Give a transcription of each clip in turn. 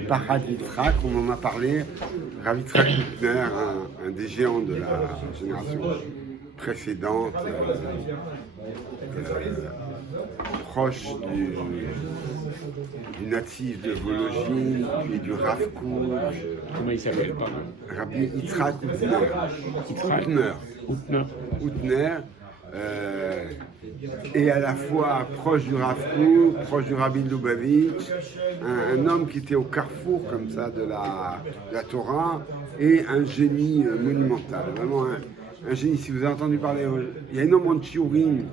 Parad Yitzhak, on en a parlé. Rav Yitzhak Hutner, un des géants de la génération précédente, proche du natif de Volojine, puis du Rav Kook. Comment il s'appelle, pardon? Rabbi Yitzhak Hutner. Et à la fois proche du Rav Kook, proche du Rabbi Lubavitch, un homme qui était au carrefour comme ça de la Torah, et un génie monumental, vraiment un génie. Si vous avez entendu parler, il y a énormément de shiurim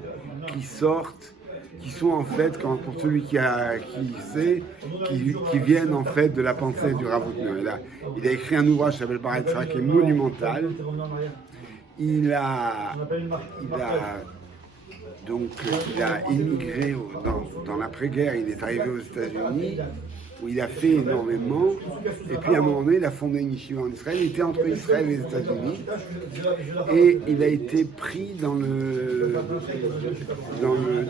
qui sortent, qui sont en fait, pour celui qui sait, qui viennent en fait de la pensée du Rav Hutner. Il a écrit un ouvrage qui s'appelle Parad Yitzhak, qui est monumental. Il a émigré dans l'après-guerre, il est arrivé aux États-Unis, où il a fait énormément, et puis à un moment donné, il a fondé une yeshiva en Israël. Il était entre Israël et les États-Unis, et il a été pris dans le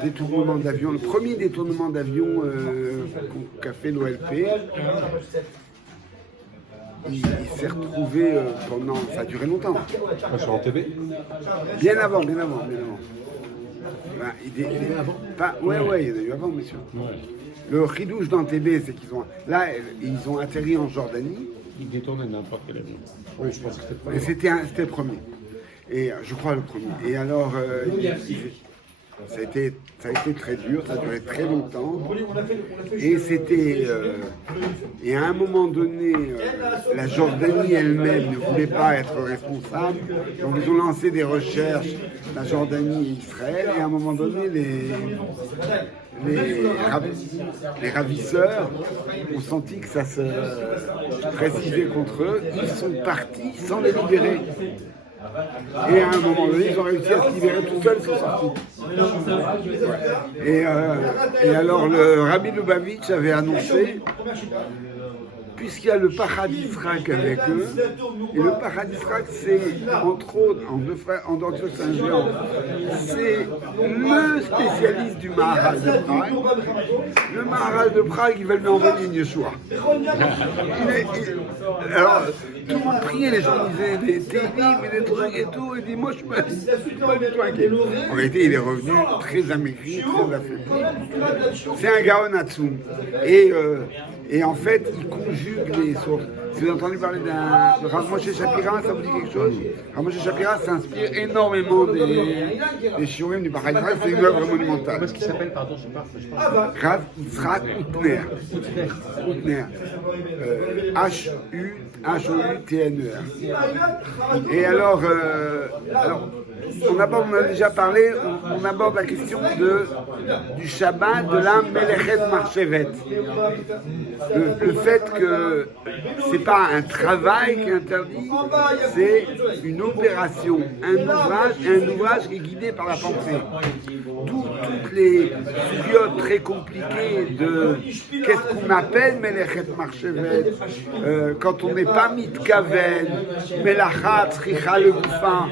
détournement d'avion, le premier détournement d'avion qu'a fait l'OLP. Il s'est retrouvé pendant... Ça a duré longtemps. Sur NTB ? Bien avant. Ben, il y en a eu avant. Ouais, il y en a eu avant, monsieur. Ouais. Le ridouche d'Antébé, c'est qu'ils ont... Là, ils ont atterri en Jordanie. Ils détournaient n'importe quel avion. Oui, je pense que c'était le premier. Et c'était le premier. Et je crois le premier. Et alors, ça a été très dur, ça a duré très longtemps. Et et à un moment donné, la Jordanie elle-même ne voulait pas être responsable. Donc ils ont lancé des recherches, la Jordanie et Israël. Et à un moment donné, les ravisseurs ont senti que ça se précisait contre eux. Ils sont partis sans les libérer. Et à un moment donné, ils ont réussi à se libérer tout seuls, ils sont sortis. Et alors, le Rabbi Lubavitch avait annoncé, puisqu'il y a le Parad Yitzhak avec eux, et le Parad Yitzhak, c'est, entre autres, en dehors de Saint-Jean, c'est le spécialiste du Maharal de Prague. Le Maharal de Prague, ils veulent lui envoyer une Yeshua. Alors, tout le monde priait, les gens disaient des télim et des trucs et tout, et dit moi je suis pas du tout inquiet. En réalité, il est revenu très amaigri, très affaibli. C'est un Gaon Hatzum. Et en fait, il conjugue les sources. Si vous avez entendu parler d'un Rav Moshe Shapira, ça vous dit quelque chose? Rav Moshe Shapira s'inspire énormément des shiurim du Parad Yitzhak, c'est une œuvre monumentale. Comment est-ce qu'il s'appelle, pardon, je sais pas. Rav Yitzhak Hutner. H-O-U-T-N-E-R. Et alors, on a déjà parlé, on aborde la question du Shabbat de la Melechet Marchevet. Le fait que c'est pas un travail qui est interdit, c'est une opération, un ouvrage qui est guidé par la pensée. D'où toutes les sugiotes très compliquées de qu'est-ce qu'on appelle Melechet Marchevet, quand on n'est pas mitkaven, Melachat Tzricha le Goufa,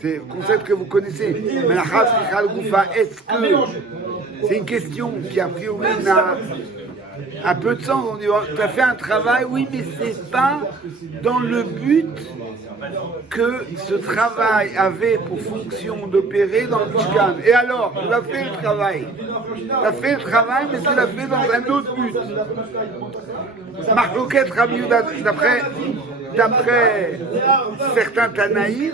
c'est un concept que vous connaissez. Melachat Tzricha le Goufa, est-ce que c'est une question qui a priori n'a un peu de sens? On dit tu as fait un travail, oui, mais c'est pas dans le but que ce travail avait pour fonction d'opérer dans le Mishkan. Et alors, tu as fait le travail. Tu as fait le travail, mais tu l'as fait dans un autre but. Marloquet Rabbi Yehuda, d'après certains Tanaïm,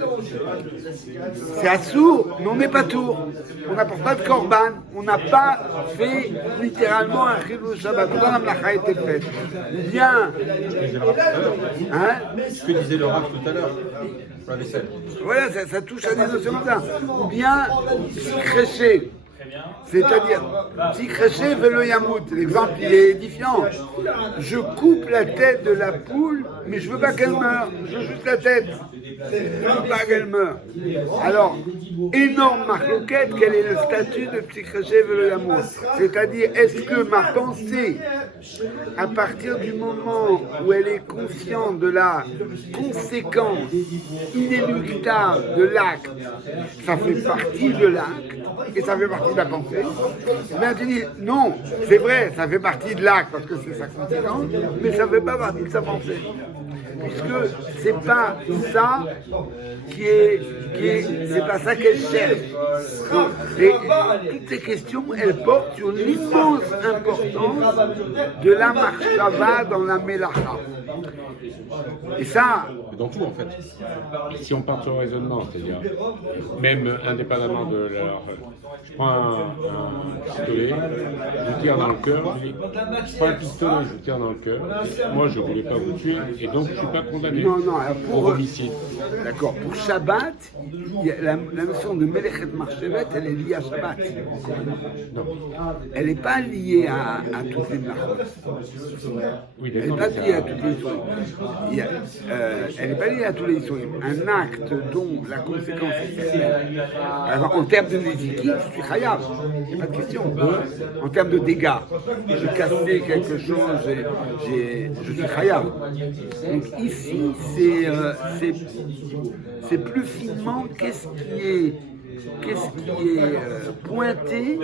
c'est assourd, mais on n'est pas tour. On n'apporte pas de korban, on n'a pas fait littéralement un chilul Shabbat. Pourquoi la mlacha a été faite? Bien. Ce que disait le Rav tout à l'heure, pour la vaisselle. Voilà, ça touche à des notions comme ça. Ou bien, Tikreché. C'est-à-dire, Tikreché velo yamout. L'exemple, il est édifiant. Je coupe la tête de la poule, mais je veux pas qu'elle meure. Je veux juste la tête. elle meurt. Alors, énorme marloquette, quel est le statut de Psychréché Veloyamo? C'est-à-dire, est-ce que ma pensée, à partir du moment où elle est consciente de la conséquence inéluctable de l'acte, ça fait partie de l'acte et ça fait partie de la pensée? Bien, tu dis, non, c'est vrai, ça fait partie de l'acte parce que c'est sa conséquence, mais ça ne fait pas partie de sa pensée. Puisque c'est pas ça c'est pas ça qu'elle cherche. Et toutes ces questions, elles portent sur l'immense importance de la marchava dans la melacha. Et ça, Dans tout, en fait. Si on part sur le raisonnement, c'est-à-dire, même indépendamment de leur. Je prends un pistolet, je vous tire dans le cœur, je prends un pistolet, je vous tire dans le cœur, moi je ne voulais pas vous tuer, et donc je ne suis pas condamné non, pour homicide. D'accord, pour Shabbat, la notion de Melechet Marchevet, elle est liée à Shabbat. Non. Elle n'est pas liée à toutes les marchot. Oui, Elle n'est d'accord, pas liée à toutes les histoires. Elle n'est pas liée à tous les histoires. Un acte dont la conséquence est certaine. Par exemple, en termes de Néziki, je suis Chayav. Il n'y a pas de question. En termes de dégâts, j'ai cassé quelque chose, je suis Chayav. Donc ici, c'est plus finement qu'est-ce qui est pointé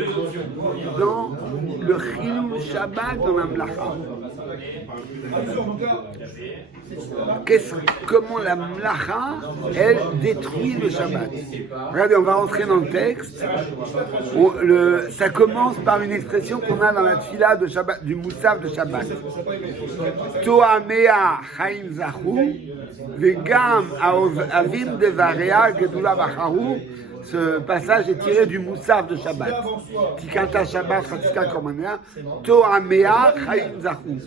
dans le Chilul Shabbat dans la Mlacha. Comment la Mlacha, elle détruit le Shabbat. Regardez, on va rentrer dans le texte. Ça commence par une expression qu'on a dans la tfila de Shabbat, du Moussaf de Shabbat. Toamea Chaim Zahu, Vegam Avim Devaria Gedula Bacharu. Ce passage est tiré du Moussaf de Shabbat. Tikanta Shabbat, Chatzka Korbanea, Toamea Chaim Zahu.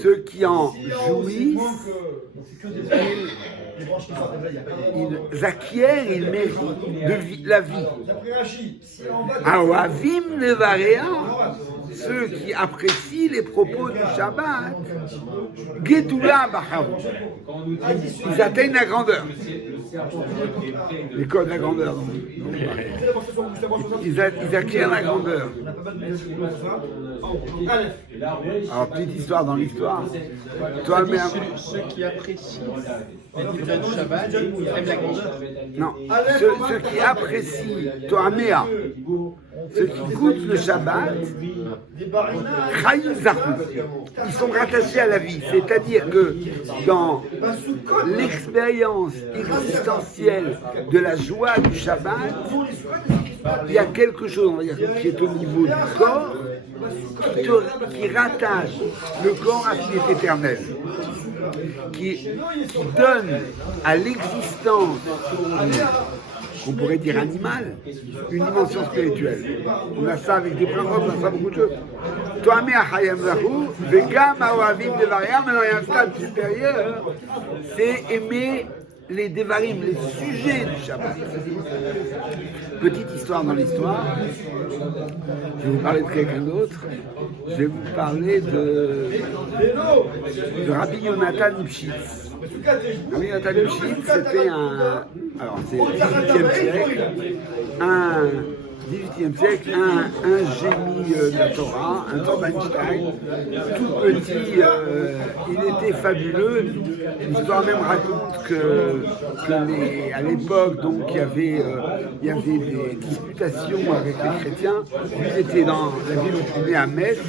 Ceux qui en jouissent, ils acquièrent, ils méritent la vie. Awavim Nevarea, ceux qui apprécient les propos du Shabbat, Gedula Bacharu. Ils atteignent la grandeur. L'école de la grandeur. Ils acquièrent la grandeur. Alors, petite histoire dans l'histoire. Toi, mais Ceux qui apprécient les degrés du Shabbat aiment la grandeur. non, ceux qui apprécient Toaméa, ceux qui goûtent le Shabbat, ils sont rattachés à la vie. C'est-à-dire que dans l'expérience existentielle de la joie du Shabbat, il y a quelque chose, on va dire, qui est au niveau du corps, qui rattache le corps à ce qui est éternel, qui donne à l'existence qu'on pourrait dire animale, une dimension spirituelle. On a ça avec des principes, on a ça beaucoup de choses. Toi, mais à Hayam Zahou, Vegam Aoavim Devarim, maintenant il y a un stade supérieur, c'est aimer les Devarim, les sujets du Shabbat. Petite histoire dans l'histoire, je vais vous parler de quelqu'un d'autre, je vais vous parler de Rabbi Yonatan Lipschitz. Rabbi Yonatan Lipschitz, c'était alors c'est le 18e siècle, un génie de la Torah, un Torah Einstein, tout petit, il était fabuleux. L'histoire même raconte que à l'époque, donc il y avait des disputations avec les chrétiens. Lui était dans la ville où il est né à Metz,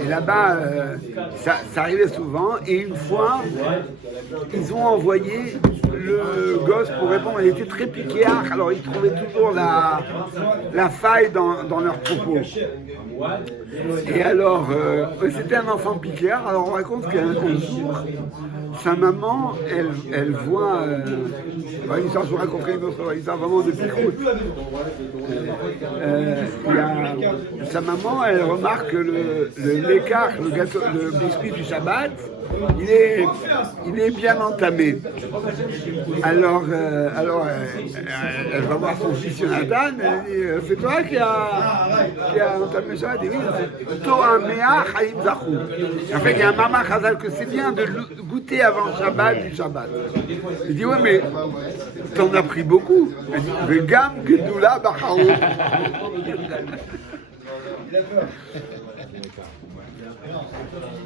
et là-bas, ça arrivait souvent. Et une fois, ils ont envoyé le gosse pour répondre. Il était très piquéard, alors il trouvait toujours la faille dans leurs propos. Et alors, c'était un enfant piquéard, alors on raconte qu'un jour, sa maman, elle voit, l'histoire, je vous raconterai une autre histoire vraiment de pique-route. Sa maman, elle remarque l'écart, le biscuit du Shabbat, il est bien entamé. Alors, elle va voir son fils Jonathan, elle dit, c'est toi qui a entamé ça? Elle dit, oui, c'est Toa Mea Chaim Zachou. En fait, il y a un Mama Chazal que c'est bien de goûter avant Shabbat du Shabbat. Il dit, ouais, mais t'en as pris beaucoup. Elle dit, Vegam Gedoula Bacharou.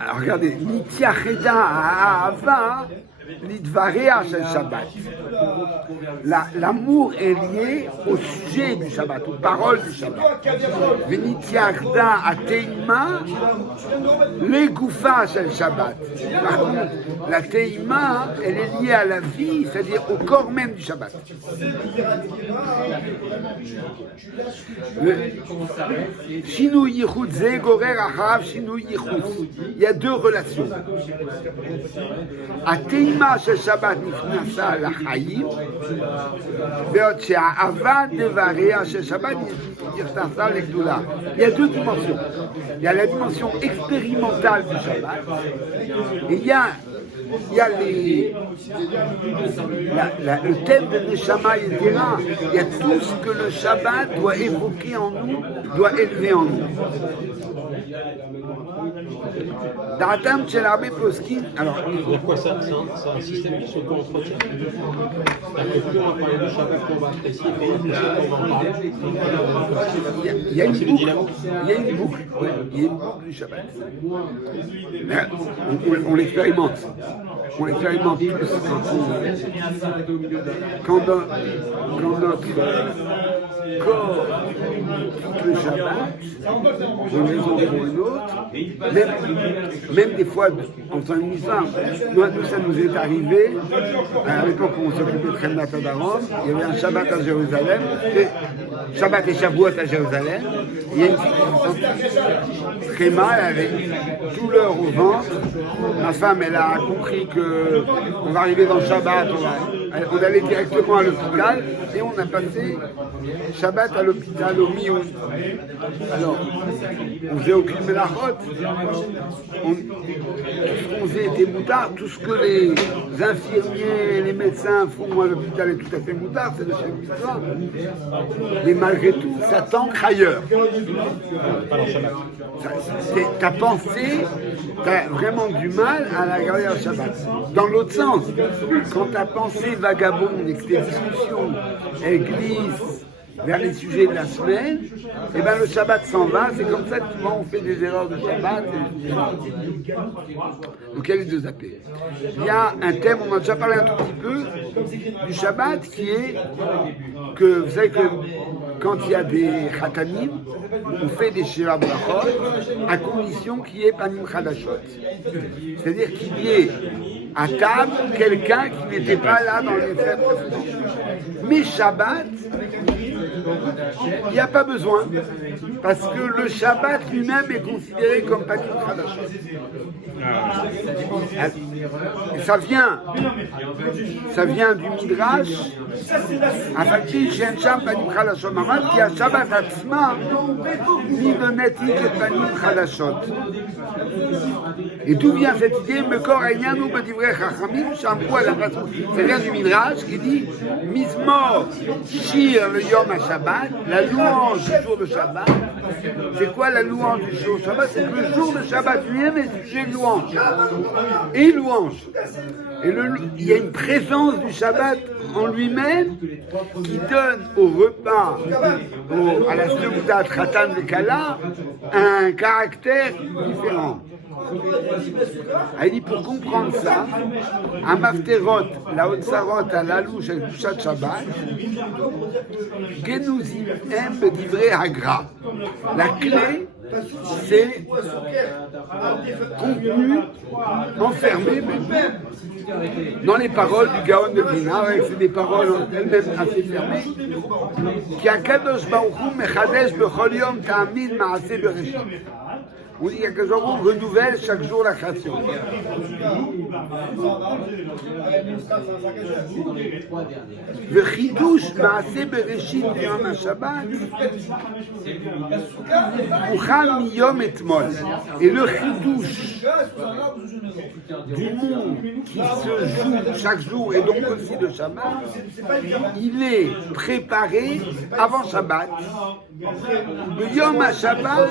Alors regardez, Nitiacheda Ahava Lidvarea Shel Shabbat. L'amour est lié au sujet du Shabbat, aux paroles du Shabbat. Venitiachda Ateima Legoufa Shel Shabbat. Par contre, la Teima, elle est liée à la vie, c'est-à-dire au corps même du Shabbat. Shinu Yichud Ze Gorer Achav Shinu Yichud. Il y a deux relations. Ateima Shel Shabbat Nifnasa Lachaim, Beot She'ava Devarea Shel Shabbat Nifnasa Lekdoula. Il y a deux dimensions. Il y a la dimension expérimentale du Shabbat et il y a le thème de Neshama etc. Il y a tout ce que le Shabbat doit évoquer en nous, doit élever en nous. Datam Tchelabe Poskin. Alors, pourquoi ça c'est un système qui s'auto-entretient. C'est-à-dire que plus on va parler de Shabbat, qu'on va apprécier, et plus on va en parler. Il y a une boucle du Shabbat. Mais on l'expérimente. On l'expérimente plus quand notre corps quitte le Shabbat, d'une raison pour une autre, même des fois en temps de Nissan. Nous, ça nous est arrivé, à l'époque où on s'occupait de Khemdat Adaron, il y avait un Shabbat à Jérusalem, Shabbat et Shavuot à Jérusalem, il y a une fille qui se sentit très mal, elle avait douleur au ventre. Ma femme, elle a compris qu'on va arriver dans le Shabbat, on allait directement à l'hôpital et on a passé Shabbat à l'hôpital au Mioun. Alors, on faisait aucune mélachot, tout ce qu'on faisait était moutard, tout ce que les infirmiers, les médecins font à l'hôpital est tout à fait moutard, c'est de chez l'histoire. Mais malgré tout, ça t'ancre ailleurs. Ta pensée, t'as vraiment du mal à la garder au Shabbat. Dans l'autre sens, quand ta pensée vagabonde et que tes discussions, elles glissent vers les sujets de la semaine, et bien le Shabbat s'en va, c'est comme ça que souvent on fait des erreurs de Shabbat. Donc il y a les deux zappés. Il y a un thème, on a déjà parlé un tout petit peu, du Shabbat, qui est que, vous savez que quand il y a des khatanim, on fait des Sheva Brachot, à condition qu'il y ait Panim Chadashot. C'est-à-dire qu'il y ait à table quelqu'un qui n'était pas là dans les fêtes précédentes. Mais Shabbat, il n'y a pas besoin, parce que le Shabbat lui-même est considéré comme Panim Chadashot. Et ça vient du Midrash, Afati Shen Sham Panim Chadashot Mamad, qui a Shabbat Atzma, ni de Netik et Panim Chadashot. Et d'où vient cette idée? Mekor Enyanu B'divrei Chachamim Shamru al Atzma. Ça vient du Midrash qui dit Mizmor Shir le Yom HaShabbat, la louange du jour de Shabbat. C'est quoi la louange du jour de Shabbat? C'est que le jour de Shabbat lui-même est sujet de louange. Et louange. Et il y a une présence du Shabbat en lui-même qui donne au repas, à la Seudat Khatan Vekala, un caractère différent. Elle dit pour comprendre ça, à Mafterot, la Hotzarot, à l'Alouche, à Kushat Shabbat, Genuzim Em Bedivrei Hagra. La clé, c'est contenu, enfermé dans les paroles du Gaon de Vilna, avec des paroles elles-mêmes assez fermées, qui a Kadosh Baruch Hu Mechadesh Bechol Yom Ta'amid Maaseh Bereshit. On dit qu'Akadosh Baruch Hu renouvelle chaque jour la création. וחידוש מעשה בראשית ביום השבת הוחל מיום אתמול. Et le chidouche du monde qui se joue chaque jour et donc aussi le Shabbat, il est préparé avant Shabbat. Le Yom HaShabbat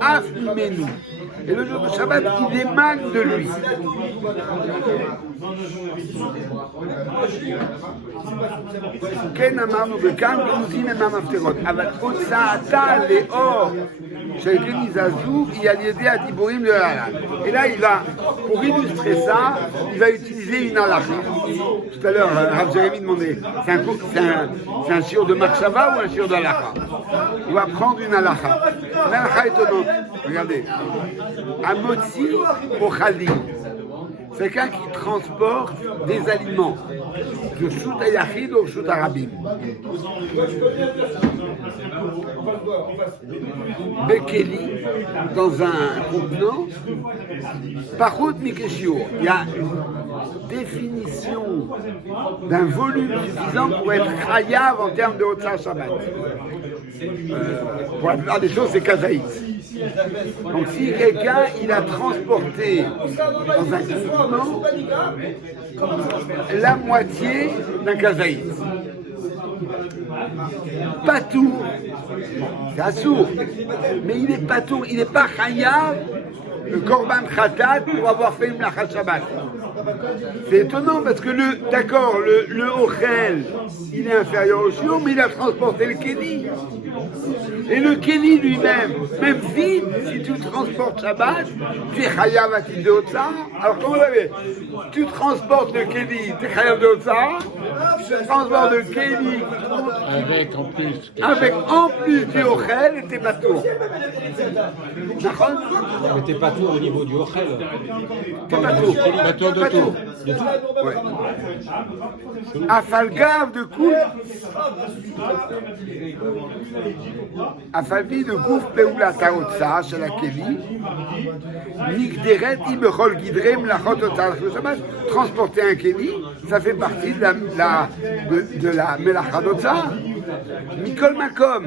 Af Mimenu. Et le jour de Shabbat, il émane de lui. כן אמרנו וכאן גרוזים אינם מפתרות, אבל הוצאתה לאור שהייתי נזזו היא על ידי הדיבורים להלן. Et là, il va, pour illustrer ça, il va utiliser une halakha. Tout à l'heure, Rav Jérémy demandait, c'est un shiur de Machshava ou un shiur de halakha? On va prendre une halakha. Une halakha étonnante. Regardez. Amotzi Ochalim. C'est quelqu'un qui transporte des aliments de Shut HaYachid au Shut HaRabim. Bekeli, dans un contenant, Pachut Mikeshiur. Il y a définition d'un volume suffisant pour être chayav en termes de Hotza Shabbat. Pour la plupart des choses, c'est kazaït. Donc si quelqu'un il a transporté dans un contenant la moitié d'un kazaït, patour, c'est assourd, mais il est patour, il n'est pas chayav le korban khatat pour avoir fait une mlachat Shabbat. C'est étonnant parce que le ochel, il est inférieur au shiur, mais il a transporté le keli. Et le keli lui-même, même vide, si tu transportes Shabbat, tu es chayav à titre de Hotza. Alors comment vous avez? Tu transportes le keli, tu es chayav de Hotza. Tu transportes le keli avec en plus du ochel, et t'es patour. Mais t'es pas tout au niveau du ochel. T'es patour. Patour de tout. Ouais. Afalgav de coupe. Afalvi de gouf peula taotsa chez la Kéli. Nikderet ibechol gidrem la chototal Shabbat. Transporter un Kéli, ça fait partie de la melachadotza. Mikol makom,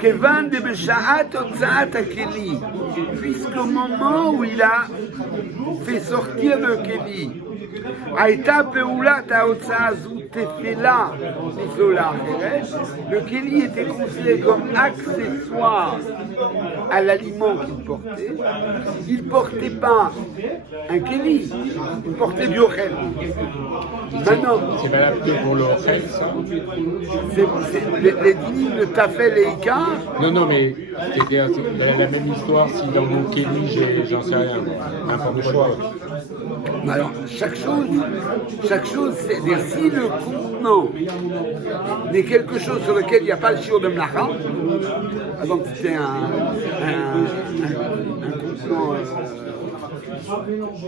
kevan de beshaat otzaat akeli. Puisqu'au moment où il a fait sortir le Kéli, Aïta Peulat Haotza Azou Tefela Nisola. Le Kéli était considéré comme accessoire à l'aliment qu'il portait. Il ne portait pas un Kéli, il portait du Ochel. Maintenant, C'est valable que pour le Ochel, ça? les dynimes de Tafel et Ika. Non, mais c'est la même histoire si dans mon Kéli, j'en sais rien, n'importe le choix. Alors, chaque chose, c'est-à-dire si le contenant n'est quelque chose sur lequel il n'y a pas le shiur de Mlacha, avant que c'était un contenant.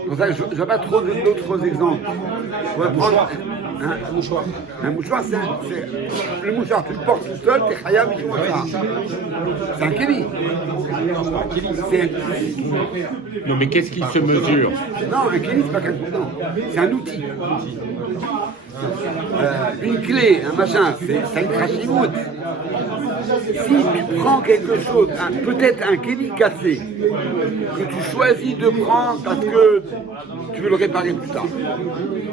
Pour ça, je n'ai pas trop d'autres exemples. Je pourrais prendre un mouchoir. Un mouchoir, le mouchoir, tu le portes tout seul, t'es chayav, c'est un kéli. Non, mais qu'est-ce qui se mesure? Non, un kéli, c'est pas qu'un contenant. C'est un outil. Une clé, un machin, c'est une krashimout. Si tu prends quelque chose, peut-être un kéli cassé, que tu choisis de prendre parce que tu veux le réparer plus tard,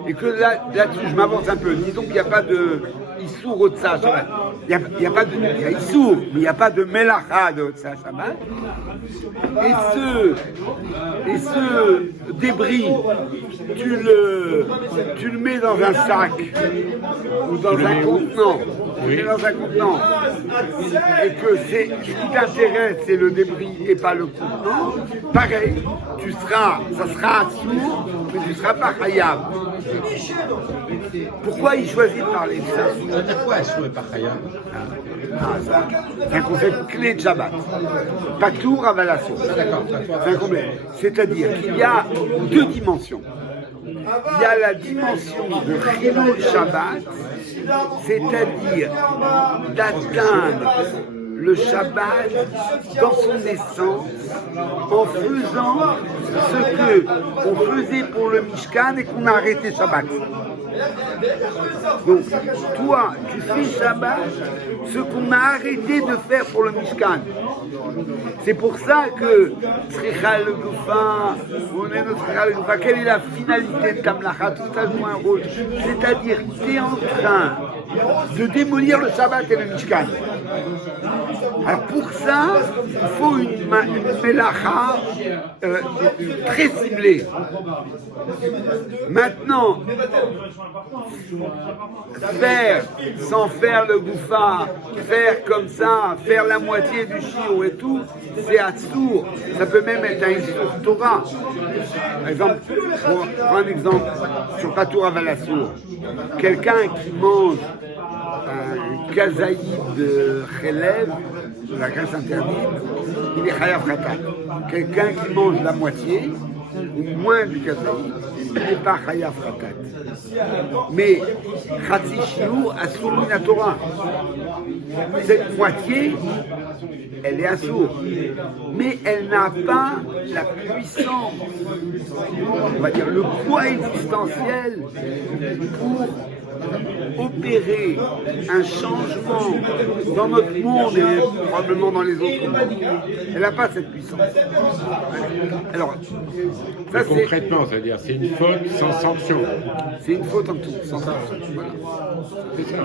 et que là-dessus, je m'avance un peu, disons qu'il n'y a pas de Issour Hotza Shabbat, il y a Issour, mais il n'y a pas de Melacha de Hotza Shabbat, et ce débris, tu le mets dans un sac, ou dans un contenant, et que ce qui t'intéresse, c'est le débris et pas le contenant, pareil, ça sera assourd, mais tu ne seras pas chayav. Pourquoi il choisit de parler de ça? Ça veut dire quoi, assourd et pas chayav? C'est un concept clé de Shabbat. Patour avalasson. C'est un concept. C'est-à-dire qu'il y a deux dimensions. Il y a la dimension de Chilul Shabbat, c'est-à-dire d'atteindre le Shabbat dans son essence en faisant ce que on faisait pour le Mishkan et qu'on a arrêté Shabbat. Donc, toi, tu fais Shabbat ce qu'on a arrêté de faire pour le Mishkan. C'est pour ça que Sricha le Goufa, quelle est la finalité de Tamlacha, tout ça joue un rôle. C'est-à-dire, tu es en train de démolir le Shabbat et le Mishkan. Alors pour ça, il faut une Melacha très ciblée. Maintenant, faire sans faire le Goufa, faire comme ça, faire la moitié du shiur et tout, c'est assour. Ça peut même être un Issour Torah. Par exemple, pour un exemple, sur Patour Avalassour, quelqu'un qui mange un kazaïd de Chelev, de la graisse interdite, il est chayav khatat. Quelqu'un qui mange la moitié, ou moins du kazaïd, il n'est pas chayav khatat. Mais Khatsi Shiur assour min Torah. Cette moitié, elle est assour, mais elle n'a pas la puissance, on va dire le poids existentiel pour opérer un changement dans notre monde et probablement dans les autres mondes. Elle n'a pas cette puissance. Alors, ça c'est... Concrètement, c'est-à-dire c'est une faute sans sanction. C'est une faute en tout, sans sanction. Voilà. C'est ça.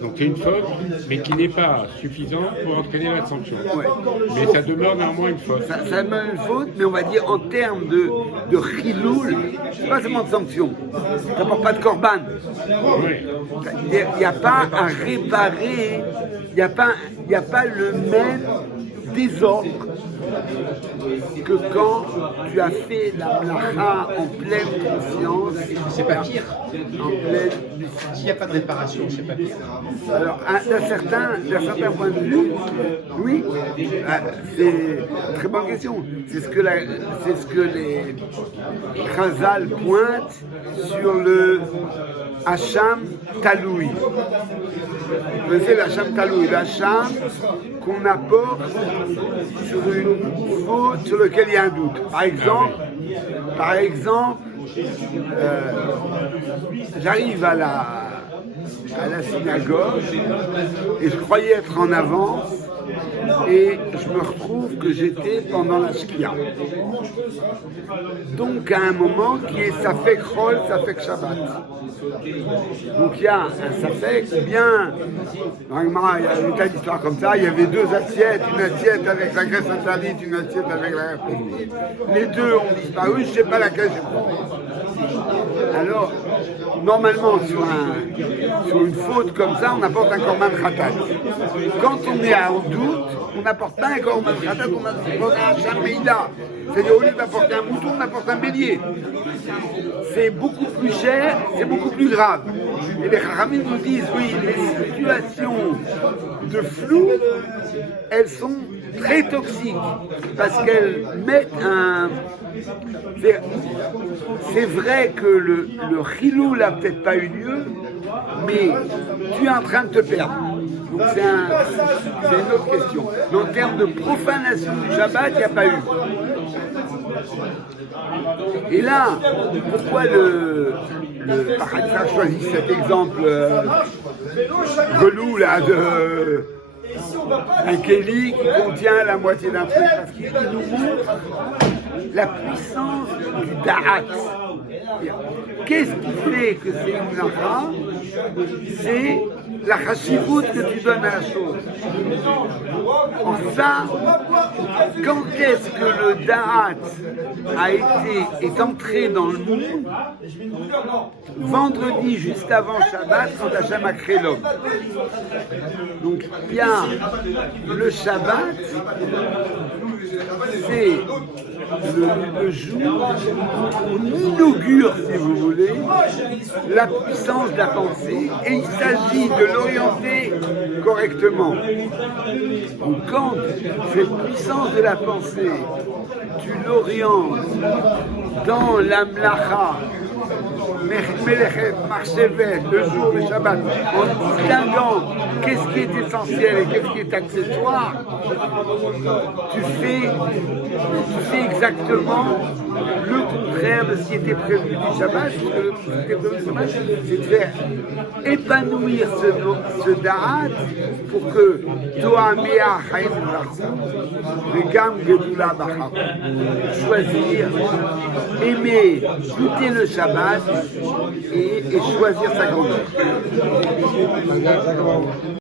Donc c'est une faute, mais qui n'est pas suffisante pour entraîner la sanction. Ouais. Mais ça demeure néanmoins une faute. Ça demeure une faute, mais on va dire en termes de chiloul, c'est pas seulement de sanction. Ça n'apporte pas de korban. Oui. Il n'y a pas à réparer, il n'y a pas le même désordre que quand tu as fait la mlacha en pleine conscience. C'est pas pire. En pleine... S'il n'y a pas de réparation, c'est pas pire. Alors, d'un certain point de vue, oui, c'est une très bonne question. C'est ce que les Chazal pointent sur le Hacham Taloui. Vous connaissez le Hacham Taloui, le Hacham qu'on apporte sur une faute sur laquelle il y a un doute. Par exemple, j'arrive à la synagogue et je croyais être en avance et je me retrouve que j'étais pendant la shkia. Donc à un moment qui est Safek Chol, Safek Shabbat. Donc il y a un Safek bien, il y a un tas d'histoires comme ça, il y avait deux assiettes, une assiette avec la graisse interdite, une assiette avec la graisse interdite. Les deux ont disparu, je ne sais pas laquelle je prends. Alors, normalement, sur une faute comme ça, on apporte un korban khatat. Quand on est en doute, on n'apporte pas un korban khatat, on apporte un shameïda. C'est-à-dire, au lieu d'apporter un mouton, on apporte un bélier. C'est beaucoup plus cher, c'est beaucoup plus grave. Et les Chachamim nous disent, oui, les situations de flou, elles sont très toxiques, parce qu'elles mettent un... C'est vrai que le chilou n'a peut-être pas eu lieu, mais tu es en train de te perdre. Donc c'est une autre question. Mais en termes de profanation du Shabbat, il n'y a pas eu. Et là, pourquoi le Paradifa choisit cet exemple relou là de un kéli qui contient la moitié d'un truc, parce qu'il nous montre la puissance du da'at. Qu'est-ce qui fait que c'est une lacha? C'est la chashivout que tu donnes à la chose. En ça, quand est-ce que le da'at est entré dans le monde? Vendredi, juste avant Shabbat, quand Hachem a créé l'homme. Donc il y a le Shabbat, c'est le jour où on inaugure, si vous voulez, la puissance de la pensée, et il s'agit de l'orienter correctement. Donc quand cette puissance de la pensée tu l'orientes dans la mlacha, Melechet Marchevet, le jour du Shabbat, en distinguant qu'est-ce qui est essentiel et qu'est-ce qui est accessoire, tu fais exactement le contraire de ce qui était prévu du Shabbat, puisque le ce qui était prévu du Shabbat, c'est de faire épanouir ce da'at pour que Toa Mea Chaim Rachou, Vegam Gedula Bachar, choisir, aimer, goûter le Shabbat et choisir sa grandeur.